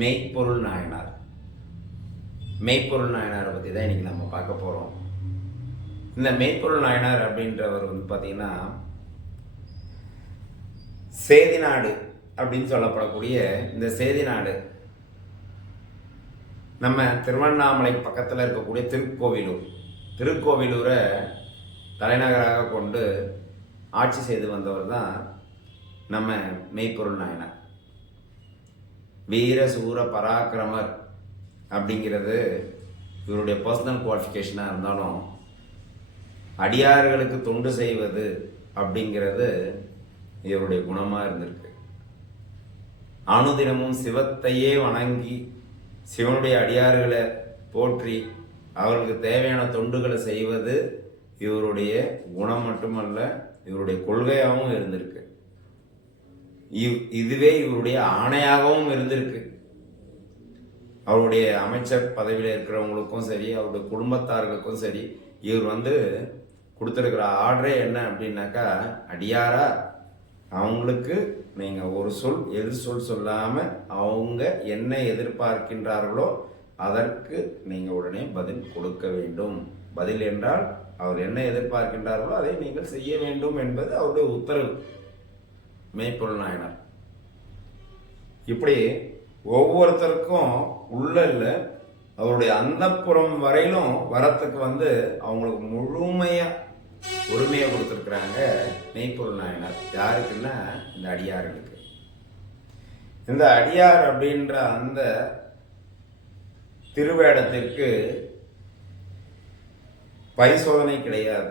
மெய்ப்பொருள் நாயனார். மெய்ப்பொருள் நாயனாரை பற்றி தான் இன்றைக்கி நம்ம பார்க்க போகிறோம் இந்த மெய்ப்பொருள் நாயனார் அப்படின்றவர் வந்து பார்த்திங்கன்னா சேதிநாடு அப்படின்னு சொல்லப்படக்கூடிய இந்த சேதிநாடு நம்ம திருவண்ணாமலை பக்கத்தில் இருக்கக்கூடிய திருக்கோவிலூர். திருக்கோவிலூரை தலைநகராக கொண்டு ஆட்சி செய்து வந்தவர் தான் நம்ம மெய்ப்பொருள் நாயனார். வீரசூர பராக்கிரமர் அப்படிங்கிறது இவருடைய பர்சனல் குவாலிஃபிகேஷனாக இருந்தாலும் அடியார்களுக்கு தொண்டு செய்வது அப்படிங்கிறது இவருடைய குணமாக இருந்திருக்கு. அனுதினமும் சிவத்தையே வணங்கி சிவனுடைய அடியார்களை போற்றி அவர்களுக்கு தேவையான தொண்டுகளை செய்வது இவருடைய குணம் மட்டுமல்ல இவருடைய கொள்கையாகவும் இருந்திருக்கு. இவ் இதுவே இவருடைய ஆணையாகவும் இருந்திருக்கு. அவருடைய அமைச்சர் பதவியில் இருக்கிறவங்களுக்கும் சரி அவருடைய குடும்பத்தார்களுக்கும் சரி இவர் வந்து கொடுத்துருக்கிற ஆர்டரே என்ன அப்படின்னாக்கா அடியாரா அவங்களுக்கு நீங்கள் ஒரு சொல் எதிர் சொல் சொல்லாமல் அவங்க என்ன எதிர்பார்க்கின்றார்களோ அதற்கு நீங்கள் உடனே பதில் கொடுக்க வேண்டும். பதில் என்றால் அவர் என்ன எதிர்பார்க்கின்றார்களோ அதை நீங்கள் செய்ய வேண்டும் என்பது அவருடைய உத்தரவு. மெய்ப்பொருள் நாயனர். இப்படி ஒவ்வொருத்தருக்கும் உள்ள இல்லை அவருடைய அந்தப்புறம் வரையிலும் வரத்துக்கு வந்து அவங்களுக்கு முழுமையா உரிமையை கொடுத்துருக்குறாங்க மெய்ப்பொருள் நாயனார். யாருக்குன்னா இந்த அடியார்களுக்கு. இந்த அடியார் அப்படின்ற அந்த திருவேடத்திற்கு பரிசோதனை கிடையாது.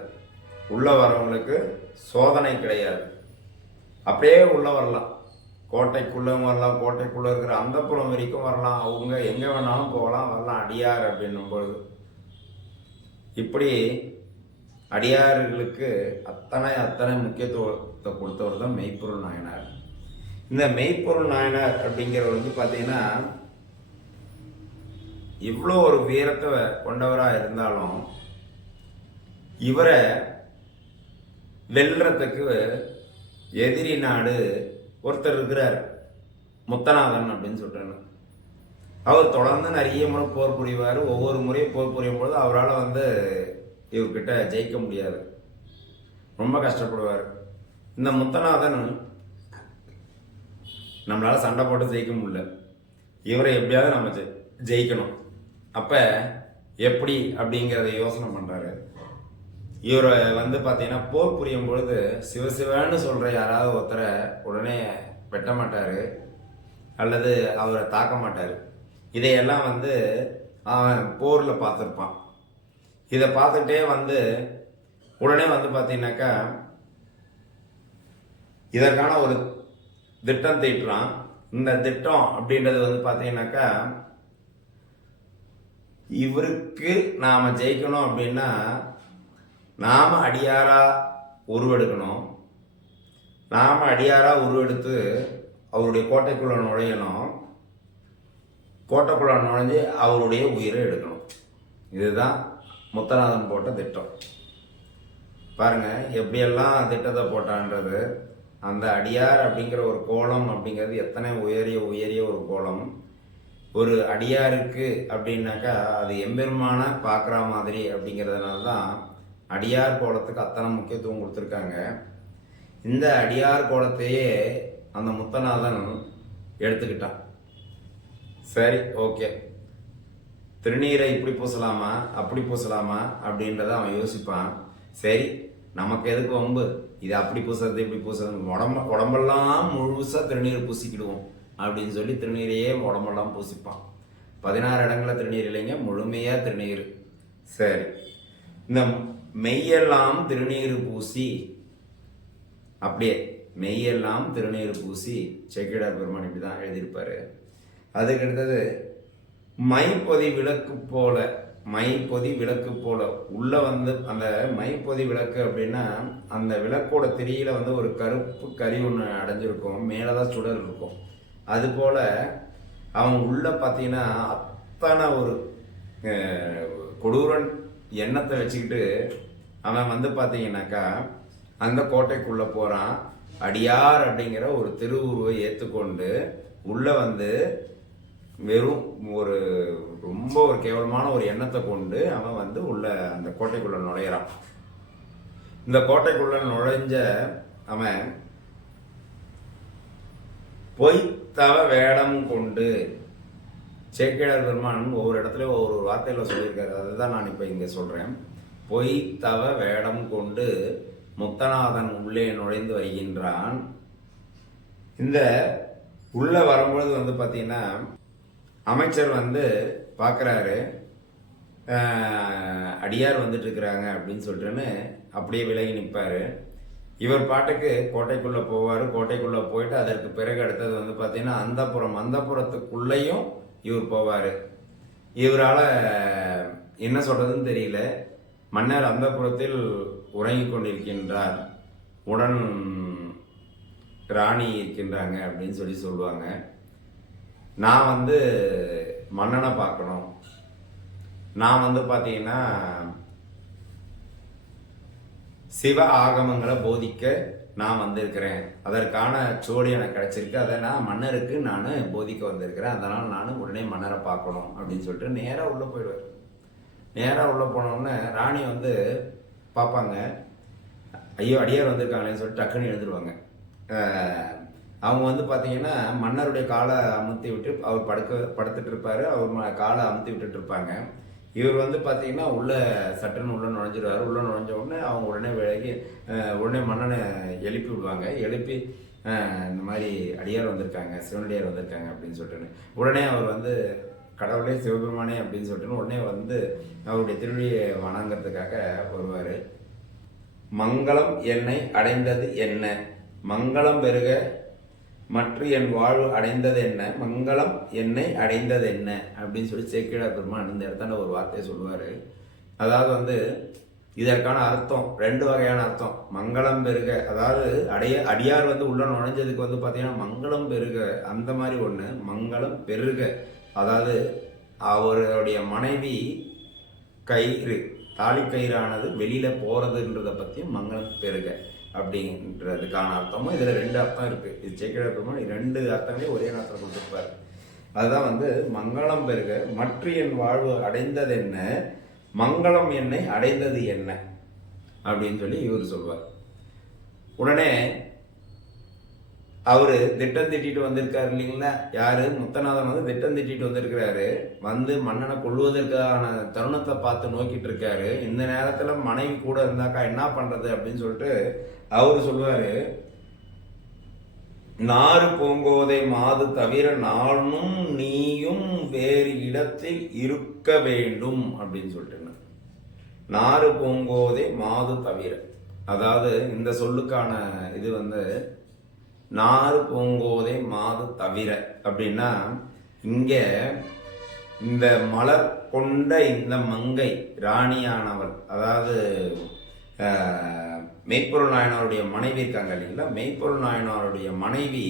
உள்ள வரவங்களுக்கு சோதனை கிடையாது. அப்படியே உள்ளே வரலாம். கோட்டைக்குள்ளவும் வரலாம் கோட்டைக்குள்ளே இருக்கிற அந்த புறம் வரைக்கும் வரலாம். அவங்க எங்கே வேணாலும் போகலாம் வரலாம். அடியார் அப்படின்னும் பொழுது இப்படி அடியார்களுக்கு அத்தனை அத்தனை முக்கியத்துவத்தை கொடுத்தவர் தான் மெய்ப்பொருள் நாயனார். இந்த மெய்ப்பொருள் நாயனார் அப்படிங்கிறவர் வந்து பார்த்தீங்கன்னா இவ்வளோ ஒரு வீரத்தை கொண்டவராக இருந்தாலும் இவரை வெல்றதுக்கு எதிரி நாடு ஒருத்தர் இருக்கிறார் முத்தநாதன் அப்படின்னு சொல்கிறாங்க அவர் தொடர்ந்து நிறைய முறை போர் புரிவார். ஒவ்வொரு முறையும் போர் புரியும் பொழுது அவரால் வந்து இவர்கிட்ட ஜெயிக்க முடியாது. ரொம்ப கஷ்டப்படுவார். இந்த முத்தநாதன் நம்மளால் சண்டை போட்டு ஜெயிக்க முடியல. இவரை எப்படியாவது நம்ம ஜெயிக்கணும். அப்போ எப்படி அப்படிங்கிறத யோசனை பண்ணுறாரு இவரை வந்து பார்த்தீங்கன்னா போர் புரியும் பொழுது சிவசிவன்னு சொல்கிற யாராவது ஒருத்தரை உடனே வெட்ட மாட்டார் அல்லது அவரை தாக்க மாட்டார். இதையெல்லாம் வந்து அவன் போரில் பார்த்துருப்பான். இதை பார்த்துட்டே வந்து உடனே வந்து பார்த்தீங்கன்னாக்கா இதற்கான ஒரு திட்டம் தீட்டுறான். இந்த திட்டம் அப்படின்றது வந்து பார்த்தீங்கன்னாக்கா இவருக்கு நாம் ஜெயிக்கணும் அப்படின்னா நாம் அடியாரா உருவெடுக்கணும். நாம் அடியாரா உருவெடுத்து அவருடைய கோட்டைக்குள்ள நுழையணும். கோட்டைக்குள்ள நுழைஞ்சு அவருடைய உயிரை எடுக்கணும். இதுதான் முத்தநாதன் போட்ட திட்டம். பாருங்க எப்படியெல்லாம் திட்டத்தை போட்டான்றது அந்த அடியார் அப்படிங்கிற ஒரு கோலம் அப்படிங்கிறது எத்தனை உயரிய உயரிய ஒரு கோலம். ஒரு அடியாருக்கு அப்படின்னாக்கா அது எம்பெருமான பார்க்குற மாதிரி அப்படிங்கிறதுனால தான் அடியார் கோலத்துக்கு அத்தனை முக்கியத்துவம் கொடுத்துருக்காங்க. இந்த அடியார் கோலத்தையே அந்த முத்தநாதன் எடுத்துக்கிட்டான். சரி ஓகே. திருநீரை இப்படி பூசலாமா? அப்படி பூசலாமா? அப்படின்றத அவன் யோசிப்பான். சரி நமக்கு எதுக்கு வம்பு? இது அப்படி பூசுறது இப்படி பூசுறது? உடம்ப உடம்பெல்லாம் முழுசாக திருநீர் பூசிக்கிடுவோம் அப்படின்னு சொல்லி திருநீரையே உடம்பெல்லாம் பூசிப்பான். பதினாறு இடங்களில் திருநீர் இல்லைங்க முழுமையாக திருநீர். சரி. இந்த மெய்யெல்லாம் திருநீர் பூசி அப்படியே மெய்யெல்லாம் திருநீர் பூசி செக்கிடார் பெருமான் இப்படி தான் எழுதியிருப்பாரு. அதுக்கு அடுத்தது மைப்பொதி விளக்கு போல மைப்பொதி விளக்கு போல உள்ளே வந்து அந்த மைப்பொதி விளக்கு அப்படின்னா அந்த விளக்கோட திரியில வந்து ஒரு கருப்பு கறி ஒன்று அடைஞ்சிருக்கும் மேலே தான் சுடர் இருக்கும். அதுபோல் அவங்க அவன் உள்ள பார்த்தீங்கன்னா அத்தனை ஒரு கொடூரன் எண்ணத்தை வச்சுக்கிட்டு அவன் வந்து பார்த்தீங்கன்னாக்கா அந்த கோட்டைக்குள்ளே போகிறான் அடியார் அப்படிங்கிற ஒரு திருவுருவை ஏற்றுக்கொண்டு உள்ளே வந்து வெறும் ஒரு ரொம்ப ஒரு கேவலமான ஒரு எண்ணத்தை கொண்டு அவன் வந்து உள்ள அந்த கோட்டைக்குள்ளே நுழையிறான். இந்த கோட்டைக்குள்ளே நுழைஞ்ச அவன் பொய்த்தவ வேடம் கொண்டு சேக்கிழார் பெருமான் ஒவ்வொரு இடத்துலையும் ஒவ்வொரு வார்த்தையில் சொல்லியிருக்காரு. அதை தான் நான் இப்போ இங்கே சொல்கிறேன் பொய் தவ வேடம் கொண்டு முத்தநாதன் உள்ளே நுழைந்து வருகின்றான். இந்த உள்ளே வரும்பொழுது வந்து பார்த்தீங்கன்னா அமைச்சர் வந்து பார்க்குறாரு அடியார் வந்துட்டுருக்குறாங்க அப்படின்னு சொல்லிட்டுன்னு அப்படியே விலகி நிற்பாரு இவர் பாட்டுக்கு கோட்டைக்குள்ளே போவார். கோட்டைக்குள்ளே போயிட்டு அதற்கு பிறகு அடுத்தது வந்து பார்த்தீங்கன்னா அந்தப்புறம் அந்தப்புறத்துக்குள்ளேயும் இவர் போவார். இவரால் என்ன சொல்கிறதுன்னு தெரியல. மன்னர் அந்தப்புறத்தில் உறங்கிக் கொண்டிருக்கின்றார். உடன் ராணி இருக்கின்றாங்க அப்படின்னு சொல்லி சொல்லுவாங்க. நான் வந்து மன்னனை பார்க்கணும். நான் வந்து பார்த்தீங்கன்னா சிவ ஆகமங்களை போதிக்க நான் வந்திருக்கிறேன். அதற்கான சோடி எனக்கு கிடைச்சிருக்கு. அதை நான் மன்னருக்கு நான் போதிக்க வந்திருக்கிறேன். அதனால் நான் உடனே மன்னரை பார்க்கணும் அப்படின்னு சொல்லிட்டு நேராக உள்ளே போயிடுவார். நேராக உள்ளே போனோடனே ராணி வந்து பார்ப்பாங்க ஐயோ அடியார் வந்திருக்காங்களேன்னு சொல்லிட்டு டக்குன்னு எழுந்துருவாங்க. அவங்க வந்து பார்த்தீங்கன்னா மன்னருடைய காலை அமுத்தி விட்டு அவர் படுக்க படுத்துட்டு இருப்பார். அவர் ம- காலை அமுத்தி விட்டுட்டு இருப்பாங்க. இவர் வந்து பார்த்தீங்கன்னா உள்ளே சட்டுன்னு உள்ளே நுழைஞ்சிருவார். உள்ளே நுழைஞ்ச உடனே அவங்க உடனே விலகி உடனே மன்னனை எழுப்பி விடுவாங்க. எழுப்பி இந்த மாதிரி அடியார் வந்திருக்காங்க சிவனடியார் வந்திருக்காங்க அப்படின்னு சொல்லிட்டு உடனே அவர் வந்து கடவுளே சிவபெருமானே அப்படின்னு சொல்லிட்டு உடனே வந்து அவருடைய திருவிழியை வணங்குறதுக்காக வருவார். மங்களம் என்னை அடைந்தது என்ன? மங்களம் பெருக மற்ற என் வாழ்வு அடைந்தது என்ன மங்களம் என்னை அடைந்தது என்ன அப்படின்னு சொல்லி சேக்கிழா பெருமான் இந்த இடத்துல ஒரு வார்த்தையை சொல்லுவார். அதாவது வந்து இதற்கான அர்த்தம் ரெண்டு வகையான அர்த்தம். மங்களம் பெருக அதாவது அடைய அடியார் வந்து உள்ள நுழைஞ்சதுக்கு வந்து பார்த்தீங்கன்னா மங்களம் பெருக அந்த மாதிரி ஒன்று மங்களம் பெருக. அதாவது அவருடைய மனைவி கயிறு. தாலி கயிறானது வெளியில பற்றியும் பத்தியும் மங்களம் பெருக அப்படின்றதுக்கான அர்த்தமும் இதில் ரெண்டு அர்த்தம் இருக்குது இது சேக்கிழ ரெண்டு அர்த்தங்களையும் ஒரே நேரத்தில் கொடுத்துருப்பார். அதுதான் வந்து மங்களம் பெருக மற்ற என் வாழ்வு அடைந்தது என்ன? மங்களம் என்னை அடைந்தது என்ன? அப்படின்னு சொல்லி இவர் சொல்வார். உடனே அவரு திட்டம் திட்டிட்டு வந்திருக்காரு இல்லைங்களா? யாரு? முத்தநாதன் வந்து திட்டம் திட்டிட்டு வந்திருக்கிறாரு. வந்து மன்னனை கொள்வதற்கான தருணத்தை பார்த்து நோக்கிட்டு இருக்காரு. இந்த நேரத்துல மனைவி கூட இருந்தாக்கா என்ன பண்றது அப்படின்னு சொல்லிட்டு அவரு சொல்லுவாரு. நாறு பூங்கோதை மாது தவிர நானும் நீயும் வேறு இடத்தில் இருக்க வேண்டும் அப்படின்னு சொல்லிட்டு நாறு பூங்கோதை மாது தவிர. அதாவது இந்த சொல்லுக்கான இது வந்து நாறு பூங்கோதை மாது தவிர. அப்படின்னா இங்க இந்த மலர் கொண்ட இந்த மங்கை ராணியானவள் அதாவது மெய்ப்பொருள் நாயனாருடைய மனைவி இருக்காங்க இல்லைங்களா? மெய்ப்பொருள் நாயனாருடைய மனைவி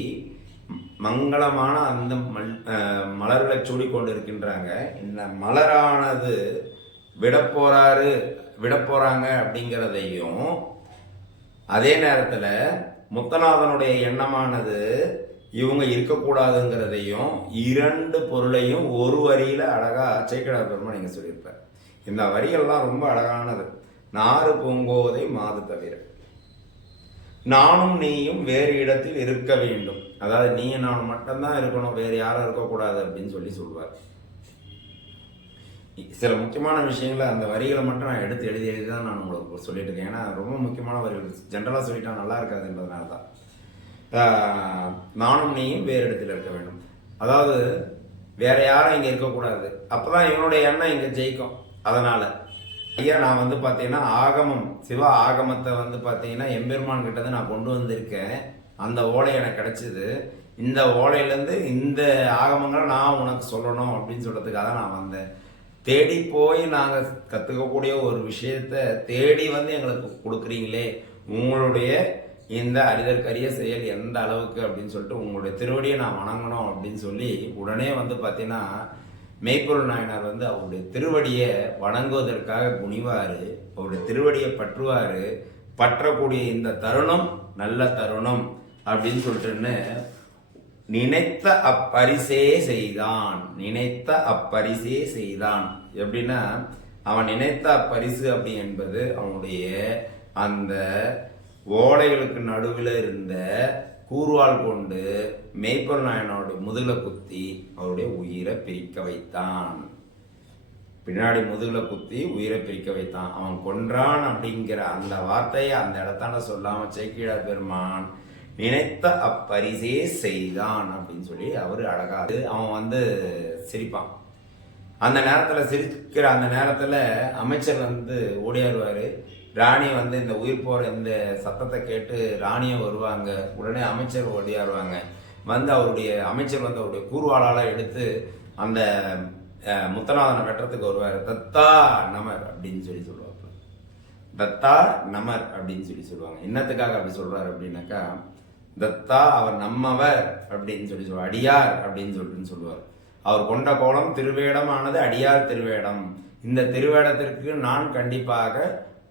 மங்களமான அந்த மல் ஆஹ், மலர்களை சூடிக்கொண்டு இருக்கின்றாங்க இந்த மலரானது விட போறாரு விட அப்படிங்கிறதையும் அதே நேரத்தில் முத்தநாதனுடைய எண்ணமானது இவங்க இருக்கக்கூடாதுங்கிறதையும் இரண்டு பொருளையும் ஒரு வரியில அழகா சேக்கடா பெருமா நீங்கள் சொல்லியிருப்பார். இந்த வரிகள்லாம் ரொம்ப அழகானது. நாறு பூங்கோதை மாது தவிர. நானும் நீயும் வேறு இடத்தில் இருக்க வேண்டும். அதாவது நீயும் நானும் மட்டும்தான் இருக்கணும் வேறு யாரும் இருக்கக்கூடாது அப்படின்னு சொல்லி சொல்வார். சில முக்கியமான விஷயங்களை அந்த வரிகளை மட்டும் நான் எடுத்து எழுதி எழுதி தான் நான் உங்களுக்கு சொல்லிட்டு இருக்கேன். ஏன்னா ரொம்ப முக்கியமான வரிகள். ஜென்ரலாக சொல்லிட்டா நல்லா இருக்காதுன்றதுனால தான். நானும் நீயும் வேறு இடத்துல இருக்க வேண்டும். அதாவது வேற யாரும் இங்கே இருக்கக்கூடாது. அப்போ தான் இவனுடைய எண்ணம் இங்கே ஜெயிக்கும். அதனால் ஐயா நான் வந்து பார்த்தீங்கன்னா ஆகமம் சிவ ஆகமத்தை வந்து பார்த்தீங்கன்னா எம்பெருமான் கிட்ட நான் கொண்டு வந்திருக்கேன். அந்த ஓலை எனக்கு கிடச்சிது. இந்த ஓலையிலேருந்து இந்த ஆகமங்களை நான் உனக்கு சொல்லணும் அப்படின்னு சொல்கிறதுக்காக நான் வந்தேன். தேடி போய் நாங்கள் கற்றுக்கக்கூடிய ஒரு விஷயத்த தேடி வந்து எங்களுக்கு கொடுக்குறீங்களே உங்களுடைய இந்த அறிதற்கரிய செயல் எந்த அளவுக்கு அப்படின்னு சொல்லிட்டு உங்களுடைய திருவடியை நான் வணங்கணும் அப்படின்னு சொல்லி உடனே வந்து பார்த்தீங்கன்னா மெய்ப்பொருள் நாயனார் வந்து அவருடைய திருவடியை வணங்குவதற்காக குனிவார் அவருடைய திருவடியை பற்றுவார் பற்றக்கூடிய இந்த தருணம் நல்ல தருணம் அப்படின்னு சொல்லிட்டுன்னு நினைத்த அப்பரிசே செய்தான். நினைத்த அப்பரிசே செய்தான். எப்படின்னா அவன் நினைத்த அப்பரிசு அப்படி என்பது அவனுடைய அந்த ஓடைகளுக்கு நடுவில் இருந்த கூர்வால் கொண்டு மேய்ப்பொருள் நாயனோட முதுகுல குத்தி அவருடைய உயிரை பிரிக்க வைத்தான். பின்னாடி முதுகுல குத்தி உயிரை பிரிக்க வைத்தான். அவன் கொன்றான் அப்படிங்கிற அந்த வார்த்தையை அந்த இடத்தான சொல்லாம சேக்கிழா பெருமான் நினைத்த அப்பரிசே செய்தான் அப்படின்னு சொல்லி அவர் அழகாது அவன் வந்து சிரிப்பான். அந்த நேரத்தில் சிரிக்கிற அந்த நேரத்தில் அமைச்சர் வந்து ஓடியாடுவார் ராணி வந்து இந்த உயிர் போகிற இந்த சத்தத்தை கேட்டு ராணியும் வருவாங்க. உடனே அமைச்சர் ஓடியாடுவாங்க வந்து அவருடைய அமைச்சர் வந்து அவருடைய கூர்வாளால் எடுத்து அந்த முத்தநாதனை வெட்டுறதுக்கு வருவார். தத்தா நமர் அப்படின்னு சொல்லி சொல்லுவாங்க தத்தா நமர் அப்படின்னு சொல்லி சொல்லுவாங்க. என்னத்துக்காக அப்படி சொல்கிறார் அப்படின்னாக்கா தத்தா அவர் நம்மவர் அப்படின்னு சொல்லி சொல்லுவார் அடியார் அப்படின்னு சொல்லிட்டு சொல்லுவார் அவர் கொண்ட கோலம் திருவேடமானது அடியார் திருவேடம். இந்த திருவேடத்திற்கு நான் கண்டிப்பாக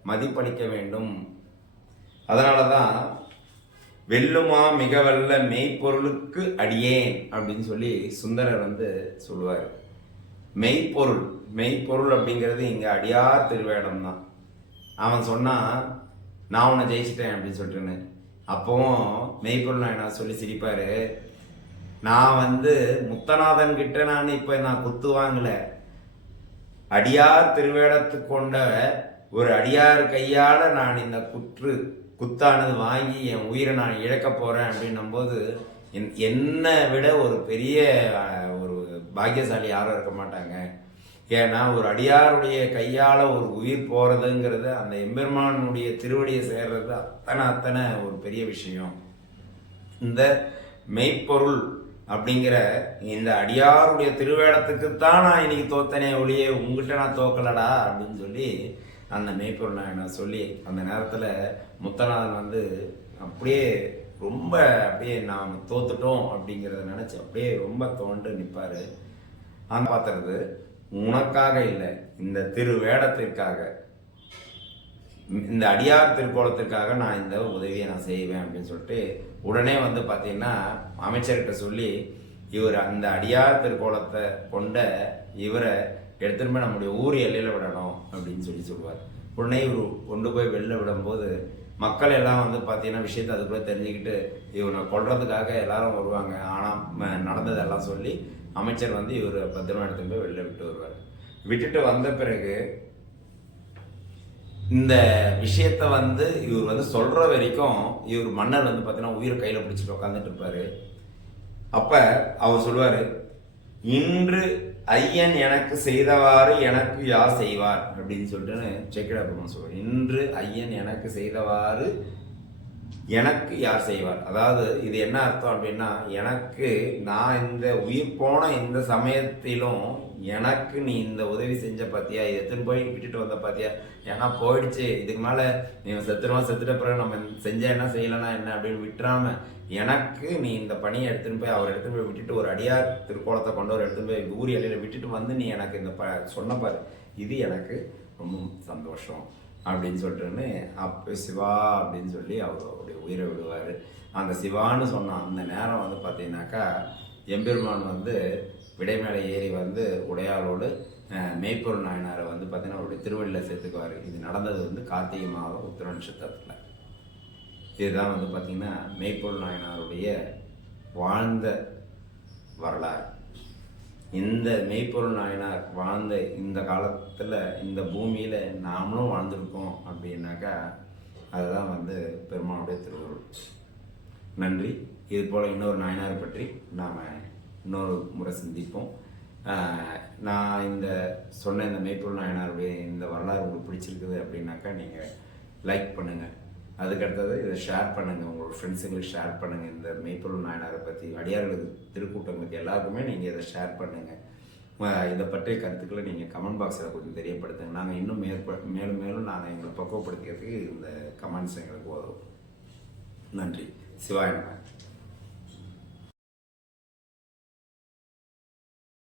மதிப்பளிக்க வேண்டும். அதனால தான் வெல்லுமா மிக வல்ல மெய்ப்பொருளுக்கு அடியேன் அப்படின்னு சொல்லி சுந்தரர் வந்து சொல்லுவார். மெய்ப்பொருள் மெய்ப்பொருள் அப்படிங்கிறது இங்கே அடியார் திருவேடம் தான் அவன் சொன்னான் நான் உன்னை ஜெயிச்சிட்டேன் அப்படின்னு சொல்லிட்டுன்னு. அப்போவும் மெய்ப்பொருள் நான் என்ன சொல்லி சிரிப்பார். நான் வந்து முத்தநாதன் கிட்ட நான் இப்போ நான் குத்து வாங்கல. அடியார் திருவேடத்து கொண்ட ஒரு அடியார் கையால் நான் இந்த குற்று குத்தானது வாங்கி என் உயிரை நான் இழக்க போகிறேன் அப்படின்னும் போது என்- என்னை விட ஒரு பெரிய ஒரு பாக்கியசாலி யாரும் இருக்க மாட்டாங்க. ஏன்னா ஒரு அடியாருடைய கையால் ஒரு உயிர் போகிறதுங்கிறது அந்த எம்பெருமானுடைய திருவடியை சேர்றது அத்தனை அத்தனை ஒரு பெரிய விஷயம். இந்த மெய்ப்பொருள் அப்படிங்கிற இந்த அடியாருடைய திருவேடத்துக்கு தான் நான் இன்னைக்கு தோத்தனே ஒளியே உங்ககிட்ட நான் தோக்கலடா அப்படின்னு சொல்லி அந்த மெய்ப்பொருள் நான் சொல்லி அந்த நேரத்தில் முத்தநாதன் வந்து அப்படியே ரொம்ப அப்படியே நாம் தோத்துட்டோம் அப்படிங்கிறத நினச்சி அப்படியே ரொம்ப தோண்டு நிற்பார் அந்த பார்த்துறது உனக்காக இல்லை இந்த திரு வேடத்திற்காக இந்த அடியார் திருக்கோலத்திற்காக நான் இந்த உதவியை நான் செய்வேன் அப்படின்னு சொல்லிட்டு உடனே வந்து பார்த்தீங்கன்னா அமைச்சர்கிட்ட சொல்லி இவர் அந்த அடியார் திருக்கோலத்தை கொண்ட இவரை எடுத்துட்டு போய் நம்முடைய ஊர் எல்லையில் விடணும் அப்படின்னு சொல்லி சொல்லுவார். உடனே இவர் கொண்டு போய் வெளில விடும்போது மக்கள் எல்லாம் வந்து பார்த்தீங்கன்னா விஷயத்தை அதுக்குள்ளே தெரிஞ்சுக்கிட்டு இவனை கொள்றதுக்காக எல்லாரும் வருவாங்க. ஆனால் நடந்ததெல்லாம் சொல்லி அமைச்சர் வந்து இவர் பத்திரமா எடுத்து போய் வெளில விட்டு வருவார். விட்டுட்டு வந்த பிறகு இந்த விஷயத்த வந்து இவர் வந்து சொல்கிற வரைக்கும் இவர் மன்னர் வந்து பார்த்தீங்கன்னா உயிரை கையில் பிடிச்சிட்டு உட்காந்துட்டு இருப்பாரு. அப்போ அவர் சொல்லுவார் இன்று ஐயன் எனக்கு செய்தவாறு எனக்கு யார் செய்வார்? அப்படின்னு சொல்லிட்டு செக்கிட பிரம்மன் சொல்லுவார் இன்று ஐயன் எனக்கு செய்தவாறு எனக்கு யார் செய்வார்? அதாவது இது என்ன அர்த்தம் அப்படின்னா எனக்கு நான் இந்த உயிர் போன இந்த சமயத்திலும் எனக்கு நீ இந்த உதவி செஞ்ச பாத்தியா? எத்தனை எடுத்துன்னு போய் விட்டுட்டு வந்த பாத்தியா? ஏன்னா போயிடுச்சு. இதுக்கு மேலே நீ செத்துருவான் செத்துட்ட பிறகு நம்ம செஞ்சால் என்ன செய்யலைன்னா என்ன அப்படின்னு விட்டுறாம எனக்கு நீ இந்த பணியை எடுத்துன்னு போய் அவர் எடுத்துன்னு போய் விட்டுட்டு ஒரு அடியார் திருக்கோலத்தை கொண்டவர் எடுத்துன்னு போய் ஊர் எல்லையில விட்டுட்டு வந்து நீ எனக்கு இந்த ப சொன்ன பாரு. இது எனக்கு ரொம்ப சந்தோஷம். அப்படின்னு சொல்லிட்டுன்னு அப்போ சிவா அப்படின்னு சொல்லி அவர் அவருடைய உயிரை விடுவார். அந்த சிவான்னு சொன்ன அந்த நேரம் வந்து பார்த்தீங்கன்னாக்கா எம்பெருமான் வந்து விடை மேலே ஏறி வந்து உடையாளோடு அஹ், மேய்ப்பொருள் நாயனாரை வந்து பார்த்தீங்கன்னா அவருடைய திருவள்ளியில் சேர்த்துக்குவார். இது நடந்தது வந்து கார்த்திகை மாதம் உத்திர நட்சத்திரத்தில். இதுதான் வந்து பார்த்திங்கன்னா மேய்ப்பொருள் நாயனாருடைய வாழ்ந்த வரலாறு. இந்த மெய்ப்பொருள் நாயனார் வாழ்ந்த இந்த காலத்தில் இந்த பூமியில் நாமளும் வாழ்ந்திருக்கோம் அப்படின்னாக்கா அதுதான் வந்து பெருமானுடைய திருவருள். நன்றி. இது போல் இன்னொரு நாயனார் பற்றி நாம் இன்னொரு முறை சிந்திப்போம். நான் இந்த சொன்ன இந்த மெய்ப்பொருள் நாயனாருடைய இந்த வரலாறு உங்களுக்கு பிடிச்சிருக்குது அப்படின்னாக்கா நீங்கள் லைக் பண்ணுங்கள் அதுக்கடுத்தது இதை ஷேர் பண்ணுங்கள் உங்களோட ஃப்ரெண்ட்ஸுங்களுக்கு ஷேர் பண்ணுங்கள் இந்த மெய்ப்பொருள் நாயனாரை பற்றி அடியார்களுக்கு திருக்கூட்டங்களுக்கு எல்லாருக்குமே நீங்கள் இதை ஷேர் பண்ணுங்கள் இதை பற்றிய கருத்துக்களை நீங்கள் கமெண்ட் பாக்ஸில் கொஞ்சம் தெரியப்படுத்துங்க. நாங்கள் இன்னும் மேற்ப மேலும் மேலும் நாங்கள் எங்களை பக்குவப்படுத்திக்கிறதுக்கு இந்த கமெண்ட்ஸ் எங்களுக்கு உதவும். நன்றி. சிவாய